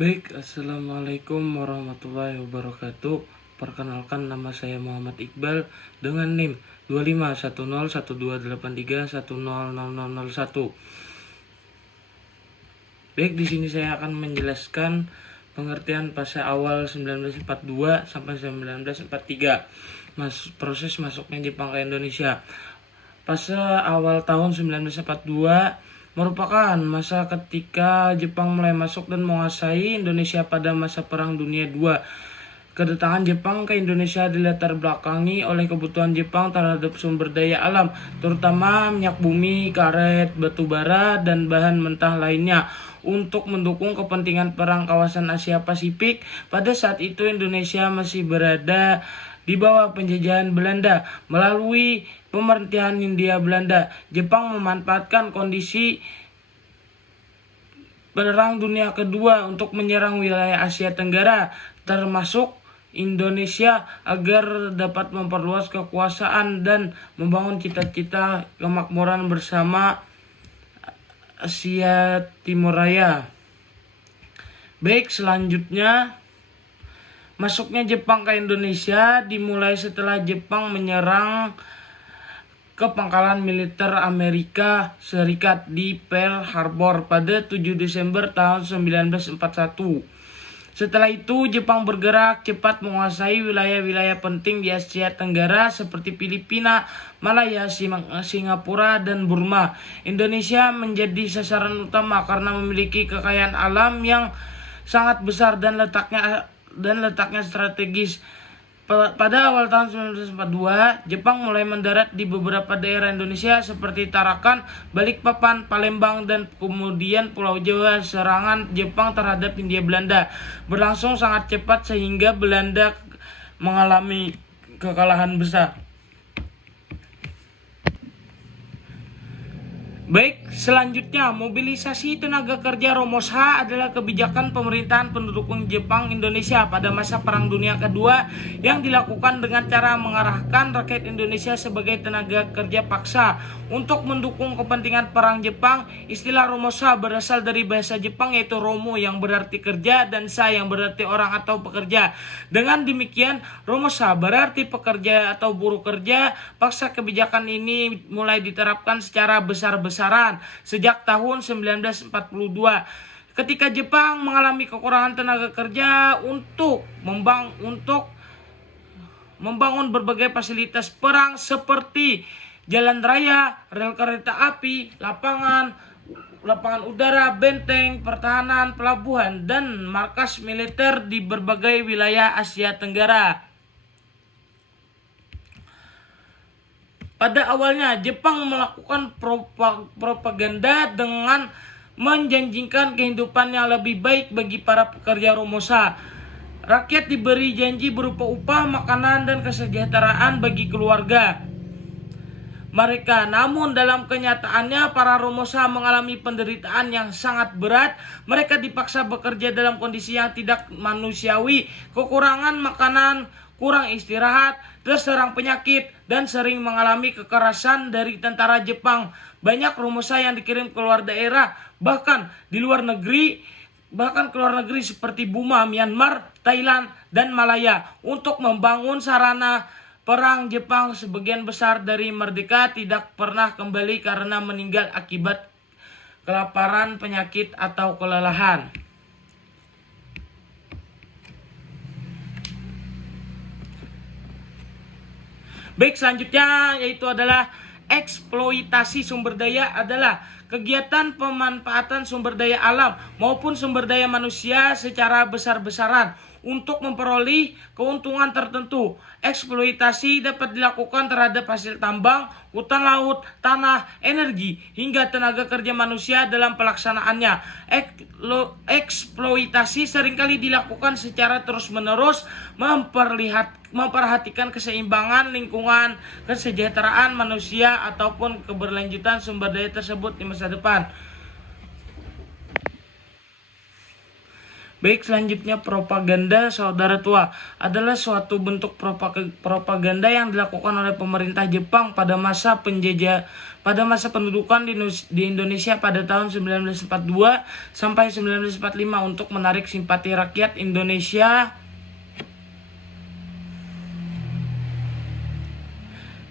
Baik, Assalamualaikum warahmatullahi wabarakatuh. Perkenalkan, nama saya Muhammad Iqbal dengan NIM 25101283100001. Baik, di sini saya akan menjelaskan pengertian fase awal 1942 sampai 1943. Proses masuknya Jepang ke Indonesia. Fase awal tahun 1942 merupakan masa ketika Jepang mulai masuk dan menguasai Indonesia pada masa Perang Dunia II. Kedatangan Jepang ke Indonesia dilatar belakangi oleh kebutuhan Jepang terhadap sumber daya alam, terutama minyak bumi, karet, batu bara, dan bahan mentah lainnya, untuk mendukung kepentingan perang kawasan Asia Pasifik. Pada saat itu Indonesia masih berada di bawah penjajahan Belanda. Melalui pemerintahan Hindia Belanda, Jepang memanfaatkan kondisi Perang Dunia Kedua untuk menyerang wilayah Asia Tenggara, termasuk Indonesia, agar dapat memperluas kekuasaan dan membangun cita-cita kemakmuran bersama Asia Timur Raya. Baik, selanjutnya masuknya Jepang ke Indonesia dimulai setelah Jepang menyerang ke pangkalan militer Amerika Serikat di Pearl Harbor pada 7 Desember tahun 1941. Setelah itu, Jepang bergerak cepat menguasai wilayah-wilayah penting di Asia Tenggara seperti Filipina, Malaya, Singapura, dan Burma. Indonesia menjadi sasaran utama karena memiliki kekayaan alam yang sangat besar dan letaknya strategis. Pada awal tahun 1942, Jepang mulai mendarat di beberapa daerah Indonesia seperti Tarakan, Balikpapan, Palembang, dan kemudian Pulau Jawa. Serangan Jepang terhadap Hindia Belanda berlangsung sangat cepat sehingga Belanda mengalami kekalahan besar. Baik, selanjutnya mobilisasi tenaga kerja Romusha adalah kebijakan pemerintahan pendukung Jepang Indonesia pada masa Perang Dunia Kedua yang dilakukan dengan cara mengarahkan rakyat Indonesia sebagai tenaga kerja paksa untuk mendukung kepentingan perang Jepang. Istilah Romusha berasal dari bahasa Jepang, yaitu Romu yang berarti kerja dan Sha yang berarti orang atau pekerja. Dengan demikian, Romusha berarti pekerja atau buruh kerja paksa. Kebijakan ini mulai diterapkan secara besar-besaran sejak tahun 1942 ketika Jepang mengalami kekurangan tenaga kerja untuk membangun berbagai fasilitas perang seperti jalan raya, rel kereta api, lapangan udara, benteng pertahanan, pelabuhan, dan markas militer di berbagai wilayah Asia Tenggara. Pada awalnya, Jepang melakukan propaganda dengan menjanjikan kehidupan yang lebih baik bagi para pekerja Romusha. Rakyat diberi janji berupa upah, makanan, dan kesejahteraan bagi keluarga mereka. Namun dalam kenyataannya, para Romusha mengalami penderitaan yang sangat berat. Mereka dipaksa bekerja dalam kondisi yang tidak manusiawi, kekurangan makanan, kurang istirahat, terserang penyakit, dan sering mengalami kekerasan dari tentara Jepang. Banyak Romusha yang dikirim ke luar daerah, bahkan ke luar negeri seperti Burma, Myanmar, Thailand, dan Malaya untuk membangun sarana perang Jepang. Sebagian besar dari mereka tidak pernah kembali karena meninggal akibat kelaparan, penyakit, atau kelelahan. Baik, selanjutnya yaitu adalah eksploitasi sumber daya. Adalah kegiatan pemanfaatan sumber daya alam maupun sumber daya manusia secara besar-besaran untuk memperoleh keuntungan tertentu. Eksploitasi dapat dilakukan terhadap hasil tambang, hutan laut, tanah, energi, hingga tenaga kerja manusia dalam pelaksanaannya. Eksploitasi seringkali dilakukan secara terus-menerus, memperhatikan keseimbangan lingkungan, kesejahteraan manusia, ataupun keberlanjutan sumber daya tersebut di masa depan. Baik, selanjutnya propaganda saudara tua adalah suatu bentuk propaganda yang dilakukan oleh pemerintah Jepang pada masa pada masa pendudukan di Indonesia pada tahun 1942 sampai 1945 untuk menarik simpati rakyat Indonesia.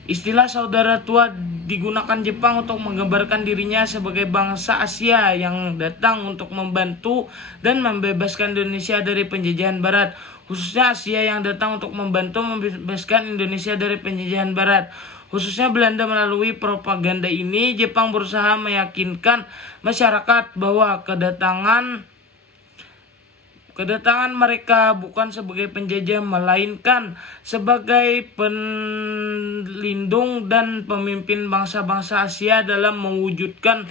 Istilah saudara tua digunakan Jepang untuk menggambarkan dirinya sebagai bangsa Asia yang datang untuk membantu dan membebaskan Indonesia dari penjajahan Barat. Khususnya Asia yang datang untuk membantu membebaskan Indonesia dari penjajahan Barat. Khususnya Belanda. Melalui propaganda ini, Jepang berusaha meyakinkan masyarakat bahwa kedatangan mereka bukan sebagai penjajah, melainkan sebagai pelindung dan pemimpin bangsa-bangsa Asia dalam mewujudkan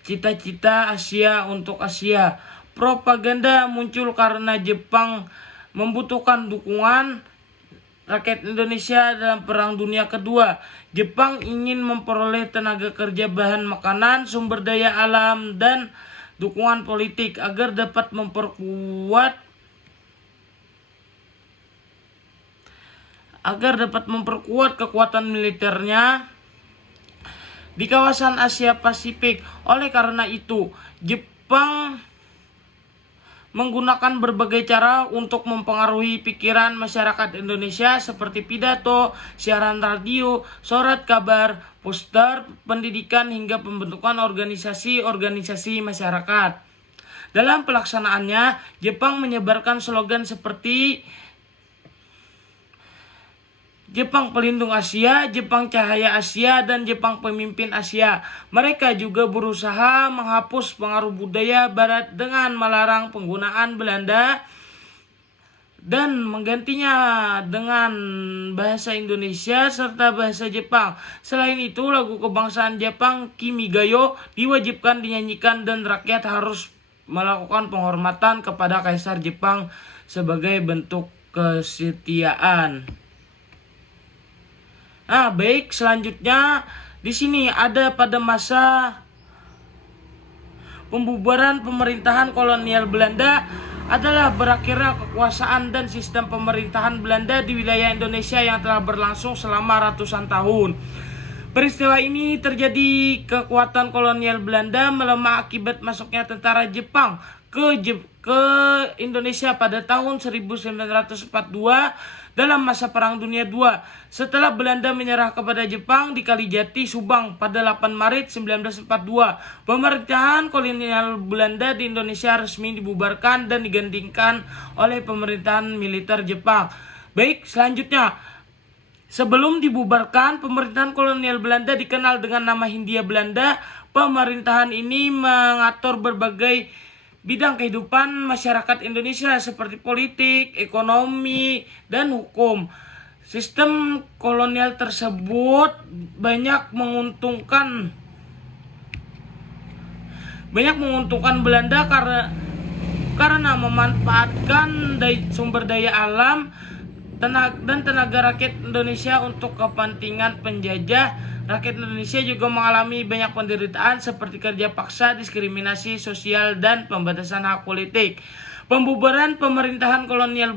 cita-cita Asia untuk Asia. Propaganda muncul karena Jepang membutuhkan dukungan rakyat Indonesia dalam Perang Dunia Kedua. Jepang ingin memperoleh tenaga kerja, bahan makanan, sumber daya alam, dan dukungan politik agar dapat memperkuat kekuatan militernya di kawasan Asia Pasifik. Oleh karena itu, Jepang menggunakan berbagai cara untuk mempengaruhi pikiran masyarakat Indonesia seperti pidato, siaran radio, surat kabar, poster, pendidikan, hingga pembentukan organisasi-organisasi masyarakat. Dalam pelaksanaannya, Jepang menyebarkan slogan seperti Jepang Pelindung Asia, Jepang Cahaya Asia, dan Jepang Pemimpin Asia. Mereka juga berusaha menghapus pengaruh budaya Barat dengan melarang penggunaan Belanda dan menggantinya dengan bahasa Indonesia serta bahasa Jepang. Selain itu, lagu kebangsaan Jepang Kimigayo diwajibkan dinyanyikan dan rakyat harus melakukan penghormatan kepada Kaisar Jepang sebagai bentuk kesetiaan. Nah, baik, selanjutnya di sini ada pada masa pembubaran pemerintahan kolonial Belanda adalah berakhirnya kekuasaan dan sistem pemerintahan Belanda di wilayah Indonesia yang telah berlangsung selama ratusan tahun. Peristiwa ini terjadi kekuatan kolonial Belanda melemah akibat masuknya tentara Jepang ke Indonesia pada tahun 1942 dalam masa Perang Dunia II. Setelah Belanda menyerah kepada Jepang di Kalijati, Subang pada 8 Maret 1942, pemerintahan kolonial Belanda di Indonesia resmi dibubarkan dan digantikan oleh pemerintahan militer Jepang. Baik, selanjutnya, sebelum dibubarkan, pemerintahan kolonial Belanda dikenal dengan nama Hindia Belanda. Pemerintahan ini mengatur berbagai bidang kehidupan masyarakat Indonesia seperti politik, ekonomi, dan hukum. Sistem kolonial tersebut banyak menguntungkan Belanda karena memanfaatkan sumber daya alam dan tenaga rakyat Indonesia untuk kepentingan penjajah. Rakyat Indonesia juga mengalami banyak penderitaan seperti kerja paksa, diskriminasi sosial, dan pembatasan hak politik. Pembubaran pemerintahan kolonial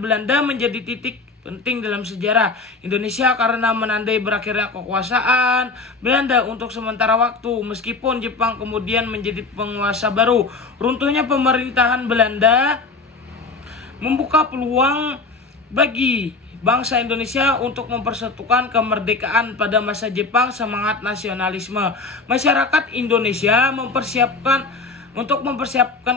Belanda menjadi titik penting dalam sejarah Indonesia karena menandai berakhirnya kekuasaan Belanda untuk sementara waktu, meskipun Jepang kemudian menjadi penguasa baru. Runtuhnya pemerintahan Belanda membuka peluang bagi bangsa Indonesia untuk mempersatukan kemerdekaan. Pada masa Jepang, semangat nasionalisme masyarakat Indonesia mempersiapkan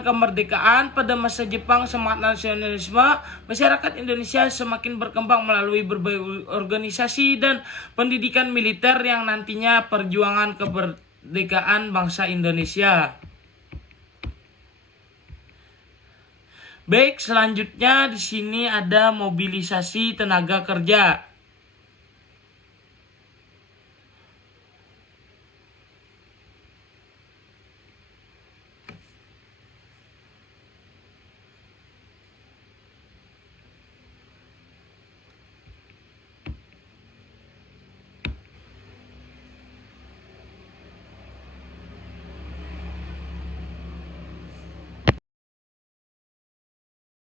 kemerdekaan. Pada masa Jepang, semangat nasionalisme masyarakat Indonesia semakin berkembang melalui berbagai organisasi dan pendidikan militer yang nantinya perjuangan kemerdekaan bangsa Indonesia. Baik, selanjutnya di sini ada mobilisasi tenaga kerja.